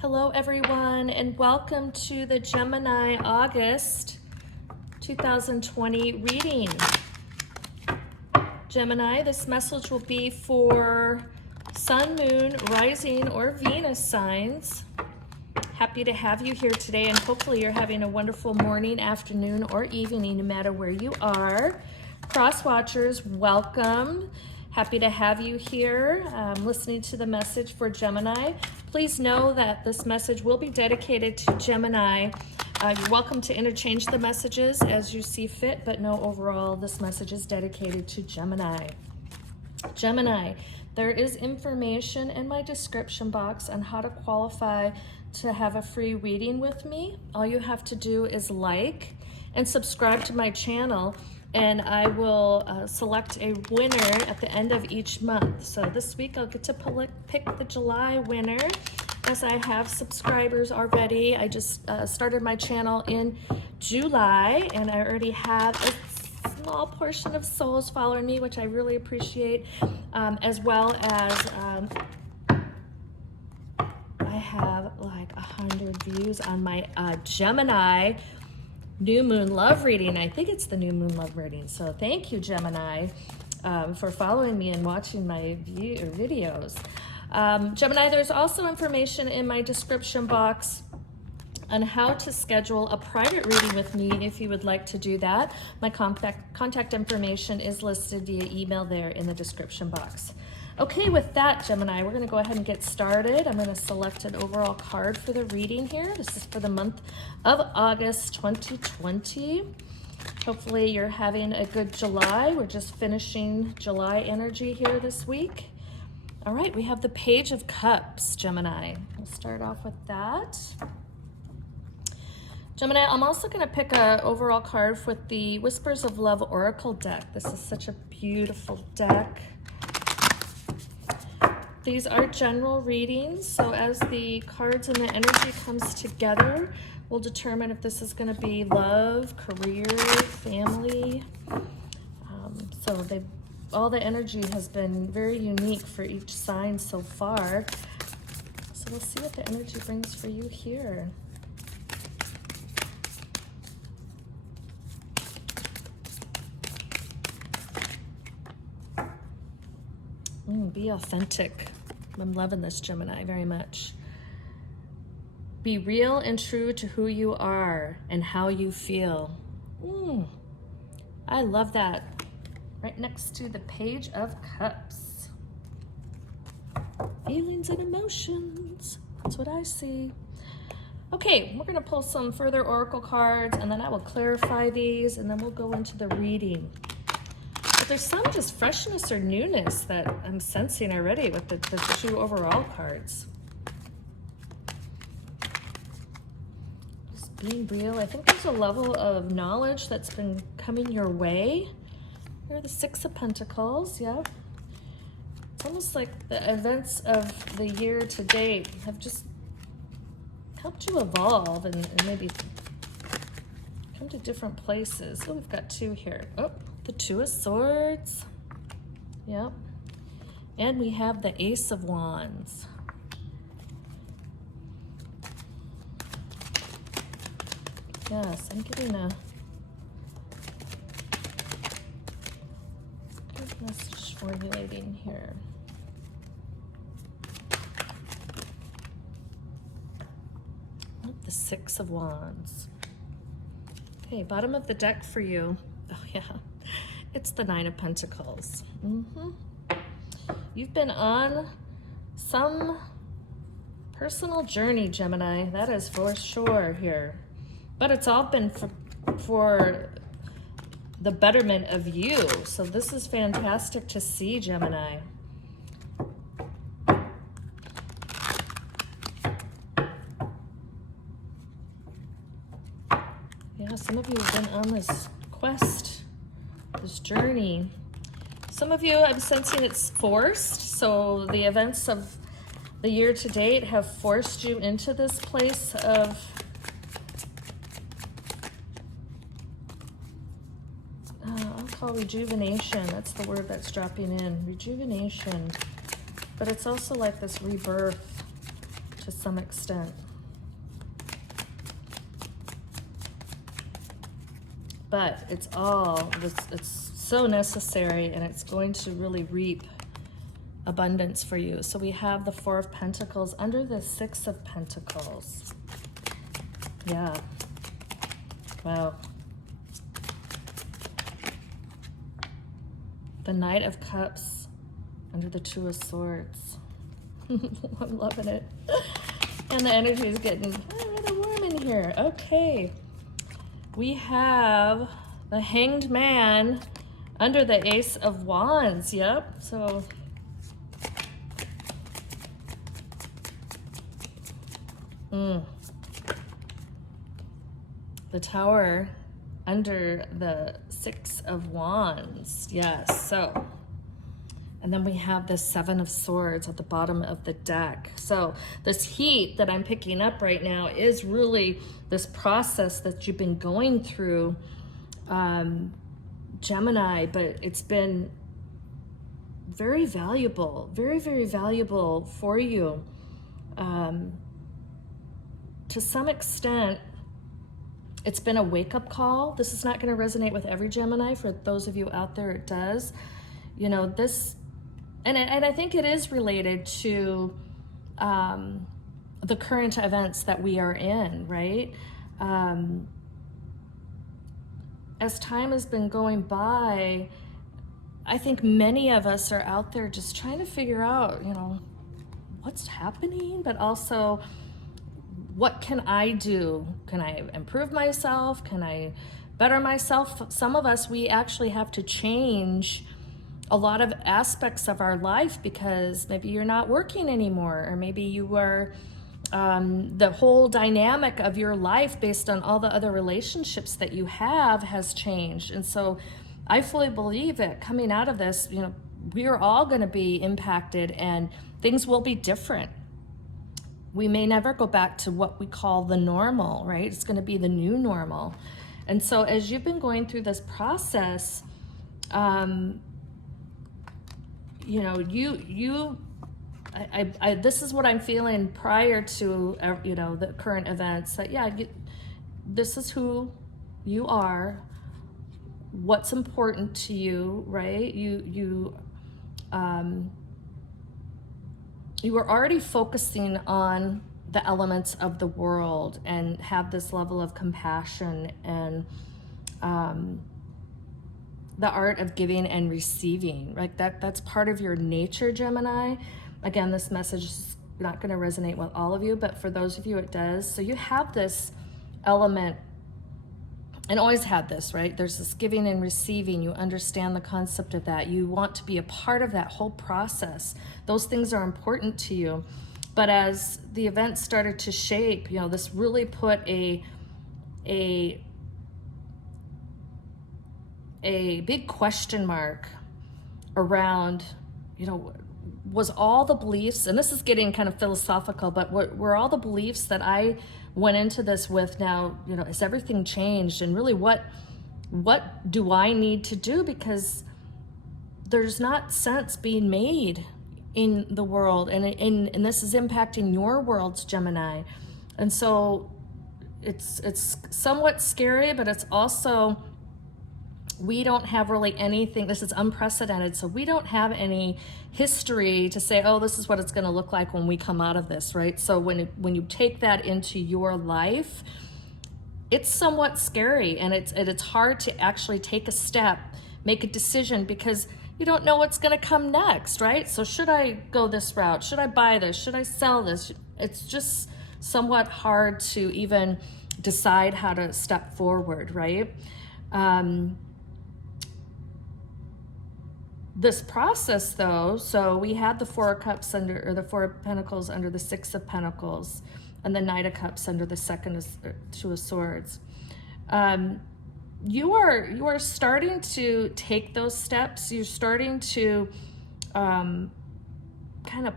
Hello everyone, and welcome to the Gemini August 2020 reading. Gemini, this message will be for Sun, Moon, Rising, or Venus signs. Happy to have you here today, and hopefully you're having a wonderful morning, afternoon, or evening, no matter where you are. Cross watchers, welcome. Happy to have you here listening to the message for Gemini. Please know that this message will be dedicated to Gemini. You're welcome to interchange the messages as you see fit, but no, overall, this message is dedicated to Gemini. Gemini, there is information in my description box on how to qualify to have a free reading with me. All you have to do is like and subscribe to my channel, and I will select a winner at the end of each month. So this week I'll get to pick the July winner, as I have subscribers already. I just started my channel in July, and I already have a small portion of souls following me, which I really appreciate, as well as I have like 100 views on my Gemini New Moon Love reading. I think it's the New Moon Love reading. So thank you, Gemini, for following me and watching my videos. Gemini, there's also information in my description box on how to schedule a private reading with me if you would like to do that. My contact information is listed via email there in the description box. Okay, with that, Gemini, we're going to go ahead and get started. I'm going to select an overall card for the reading here. This is for the month of August 2020. Hopefully you're having a good July. We're just finishing July energy here this week. All right, we have the Page of Cups, Gemini. We'll start off with that. Gemini, I'm also going to pick an overall card with the Whispers of Love Oracle deck. This is such a beautiful deck. These are general readings, so as the cards and the energy comes together, we'll determine if this is going to be love, career, family. All the energy has been very unique for each sign so far. So we'll see what the energy brings for you here. Be authentic. I'm loving this, Gemini, very much. Be real and true to who you are and how you feel. I love that. Right next to the Page of Cups. Feelings and emotions. That's what I see. Okay, we're going to pull some further oracle cards, and then I will clarify these, and then we'll go into the reading. There's some just freshness or newness that I'm sensing already with the two overall cards. Just being real. I think there's a level of knowledge that's been coming your way. Here are the Six of Pentacles. Yep. It's almost like the events of the year to date have just helped you evolve and maybe come to different places. Oh, we've got two here. Oh. The Two of Swords. Yep. And we have the Ace of Wands. Yes, I'm getting a good message formulating here. The Six of Wands. Okay, bottom of the deck for you. Oh, yeah. It's the Nine of Pentacles. You've been on some personal journey, Gemini. That is for sure here. But it's all been for the betterment of you. So this is fantastic to see, Gemini. Yeah, some of you have been on this quest, this journey. Some of you, I'm sensing it's forced. So the events of the year to date have forced you into this place of I'll call rejuvenation. That's the word that's dropping in. Rejuvenation. But it's also like this rebirth to some extent. But it's so necessary, and it's going to really reap abundance for you. So we have the Four of Pentacles under the Six of Pentacles. Yeah. Wow. The Knight of Cups under the Two of Swords. I'm loving it. And the energy is getting rather warm in here. Okay. We have the Hanged Man under the Ace of Wands. Yep. So the Tower under the Six of Wands. Yes. So, and then we have the Seven of Swords at the bottom of the deck. So this heat that I'm picking up right now is really this process that you've been going through, Gemini, but it's been very valuable, very, very valuable for you. To some extent, it's been a wake-up call. This is not going to resonate with every Gemini. For those of you out there, it does. You know, this, and I think it is related to the current events that we are in, right? As time has been going by, I think many of us are out there just trying to figure out, you know, what's happening, but also, what can I do? Can I improve myself? Can I better myself? Some of us, we actually have to change a lot of aspects of our life because maybe you're not working anymore, or maybe you are, the whole dynamic of your life based on all the other relationships that you have has changed. And so I fully believe that coming out of this, you know, we are all going to be impacted and things will be different. We may never go back to what we call the normal, right? It's going to be the new normal. And so as you've been going through this process, you know, this is what I'm feeling prior to, you know, the current events, that, yeah, this is who you are, what's important to you, right? You were already focusing on the elements of the world and have this level of compassion and the art of giving and receiving. Like that's part of your nature, Gemini. Again, this message is not going to resonate with all of you, but for those of you it does. So you have this element, and always had this, right? There's this giving and receiving. You understand the concept of that. You want to be a part of that whole process. Those things are important to you. But as the events started to shape, you know, this really put a big question mark around, you know, was all the beliefs, and this is getting kind of philosophical, but were all the beliefs that I went into this with now, you know, has everything changed? And really what do I need to do? Because there's not sense being made in the world, and this is impacting your worlds, Gemini. And so it's somewhat scary, but it's also, we don't have really anything, this is unprecedented, so we don't have any history to say, oh, this is what it's going to look like when we come out of this, right? So when you take that into your life, it's somewhat scary, and it's hard to actually take a step, make a decision, because you don't know what's going to come next, right? So should I go this route? Should I buy this? Should I sell this? It's just somewhat hard to even decide how to step forward, right? This process, though, so we had the Four of Cups under, or the Four of Pentacles under the Six of Pentacles, and the Knight of Cups under the Two of Swords. you are starting to take those steps. You're starting to kind of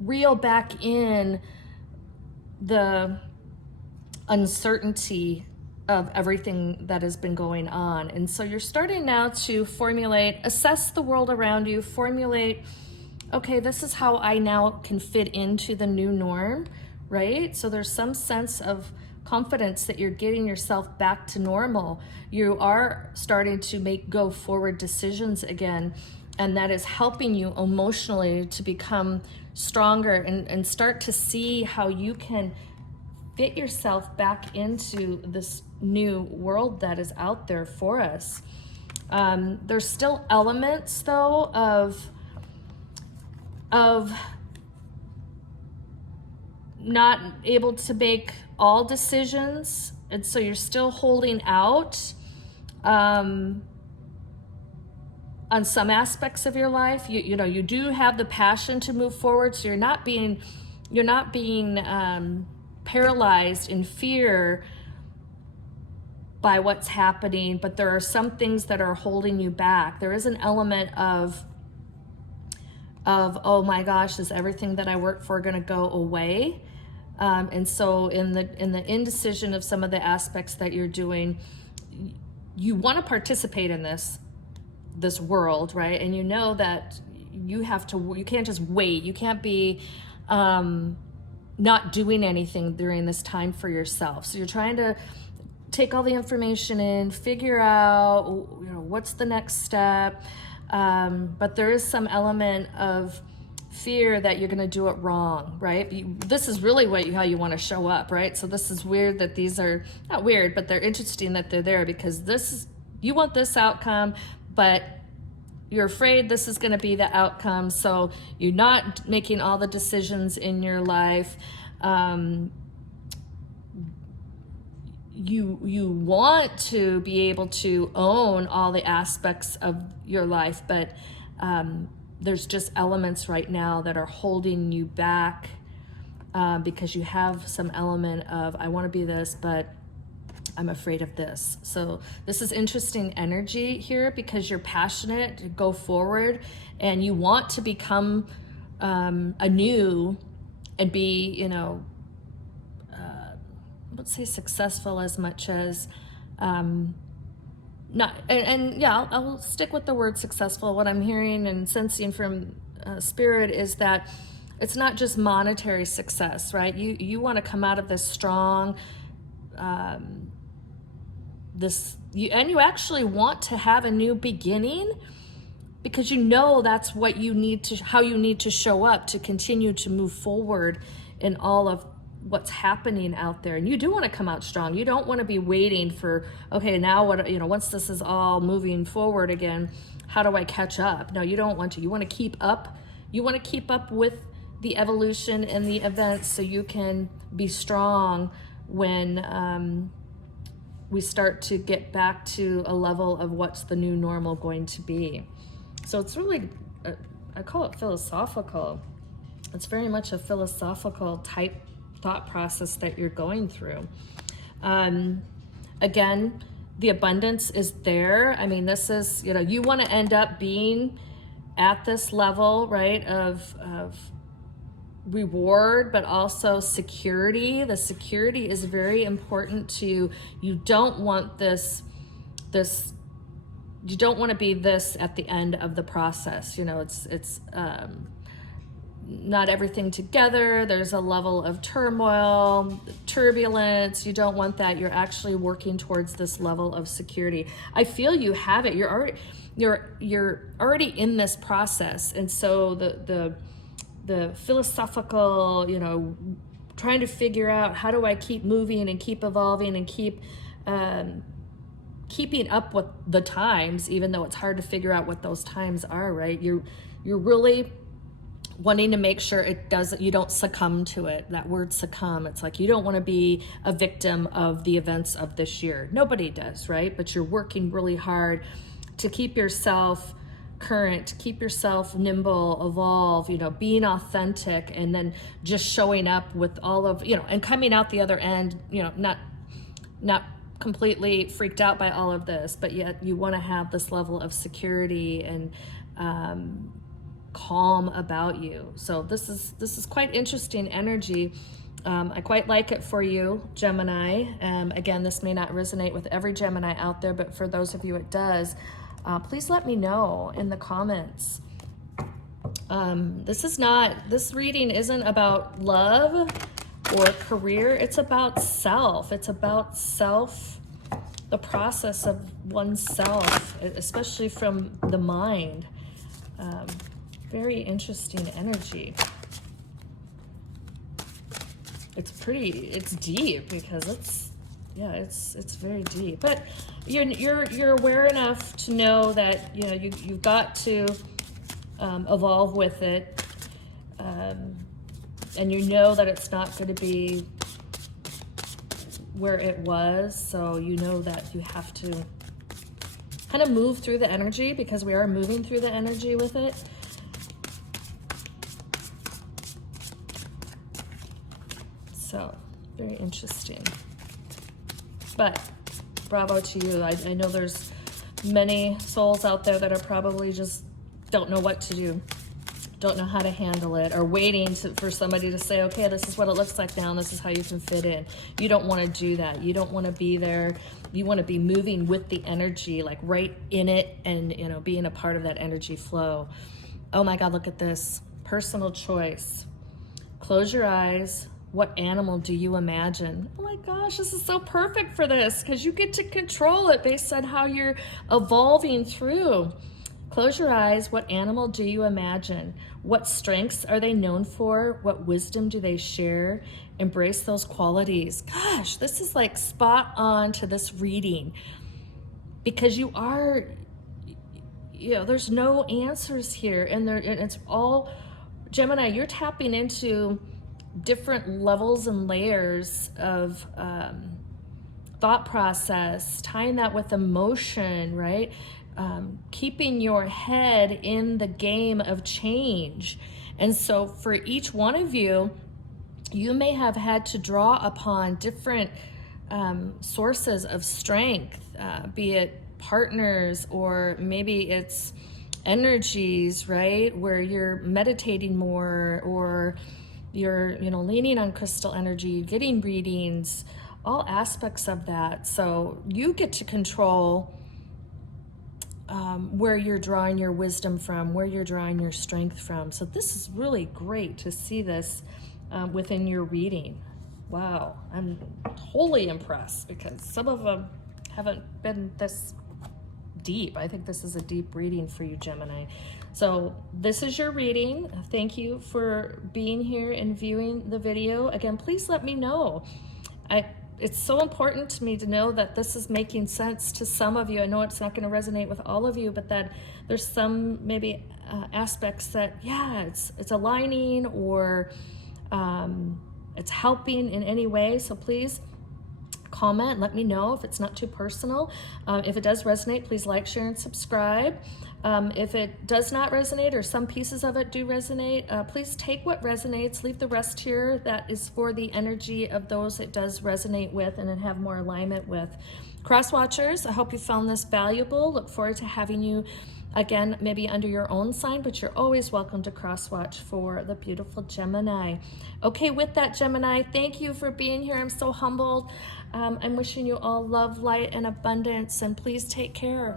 reel back in the uncertainty of everything that has been going on. And so you're starting now to assess the world around you, formulate, okay, this is how I now can fit into the new norm, right? So there's some sense of confidence that you're getting yourself back to normal. You are starting to go forward decisions again, and that is helping you emotionally to become stronger and start to see how you can fit yourself back into this new world that is out there for us. There's still elements though of not able to make all decisions, and so you're still holding out on some aspects of your life. You do have the passion to move forward, so you're not being paralyzed in fear by what's happening, but there are some things that are holding you back. There is an element of oh my gosh, is everything that I work for going to go away? And so in the indecision of some of the aspects that you're doing, you want to participate in this world, right? And you know that you can't just wait. You can't be not doing anything during this time for yourself. So you're trying to take all the information in, figure out, what's the next step. But there is some element of fear that you're going to do it wrong, right? This is really how you want to show up, right? So this is weird that these are not weird, but they're interesting that they're there, because you want this outcome, but you're afraid this is going to be the outcome. So you're not making all the decisions in your life. You want to be able to own all the aspects of your life, but there's just elements right now that are holding you back because you have some element of, I want to be this, but I'm afraid of this. So this is interesting energy here, because you're passionate to go forward and you want to become anew and be, let's say successful as much as I'll stick with the word successful. What I'm hearing and sensing from spirit is that it's not just monetary success, right? You want to come out of this strong, you actually want to have a new beginning, because that's what how you need to show up to continue to move forward in all of what's happening out there. And you do want to come out strong. You don't want to be waiting for, okay, now what, once this is all moving forward again, how do I catch up? No, you don't want to. You want to keep up. You want to keep up with the evolution and the events, so you can be strong when we start to get back to a level of what's the new normal going to be. So it's really, I call it philosophical. It's very much a philosophical type thought process that you're going through. Again, the abundance is there. I mean, this is, you want to end up being at this level, right, of reward, but also security. The security is very important to you. You don't want you don't want to be this at the end of the process. It's not everything together. There's a level of turmoil, turbulence. You don't want that. You're actually working towards this level of security. I feel you have it. You're already in this process. And so the philosophical, trying to figure out, how do I keep moving and keep evolving and keep keeping up with the times, even though it's hard to figure out what those times are, right? You're really wanting to make sure you don't succumb to it. That word succumb, it's like you don't want to be a victim of the events of this year. Nobody does, right? But you're working really hard to keep yourself current, keep yourself nimble, evolve, being authentic, and then just showing up with all of, and coming out the other end, not completely freaked out by all of this, but yet you want to have this level of security and calm about you. So this is quite interesting energy. I quite like it for you, Gemini. Again, this may not resonate with every Gemini out there, but for those of you it does, please let me know in the comments. This reading isn't about love or career. It's about self. It's about self, the process of oneself, especially from the mind. Very interesting energy. It's deep because it's very deep. But you're aware enough to know that you've got to evolve with it, and you know that it's not going to be where it was. So you know that you have to kind of move through the energy, because we are moving through the energy with it. So, very interesting. But bravo to you. I know there's many souls out there that are probably just don't know what to do, don't know how to handle it, or waiting for somebody to say, okay, this is what it looks like now, and this is how you can fit in. You don't want to do that. You don't want to be there. You want to be moving with the energy, like right in it, and being a part of that energy flow. Oh my God, look at this. Personal choice. Close your eyes. What animal do you imagine? Oh my gosh, this is so perfect for this, because you get to control it based on how you're evolving through. Close your eyes. What animal do you imagine? What strengths are they known for? What wisdom do they share? Embrace those qualities. Gosh, this is like spot on to this reading, because you are, there's no answers here. And it's all, Gemini, you're tapping into different levels and layers of thought process, tying that with emotion, right? Keeping your head in the game of change. And so for each one of you, you may have had to draw upon different sources of strength, be it partners, or maybe it's energies, right? Where you're meditating more, or you're, leaning on crystal energy, getting readings, all aspects of that. So you get to control where you're drawing your wisdom from, where you're drawing your strength from. So this is really great to see this within your reading. Wow, I'm totally impressed, because some of them haven't been this deep. I think this is a deep reading for you, Gemini. So this is your reading. Thank you for being here and viewing the video. Again, please let me know. It's so important to me to know that this is making sense to some of you. I know it's not going to resonate with all of you, but that there's some maybe aspects that, it's aligning, or it's helping in any way. So please comment, let me know if it's not too personal. If it does resonate, please like, share, and subscribe. If it does not resonate, or some pieces of it do resonate, please take what resonates, leave the rest here. That is for the energy of those it does resonate with and then have more alignment with. Cross watchers, I hope you found this valuable. Look forward to having you again, maybe under your own sign, but you're always welcome to cross watch for the beautiful Gemini. Okay, with that, Gemini, thank you for being here. I'm so humbled. I'm wishing you all love, light, and abundance, and please take care.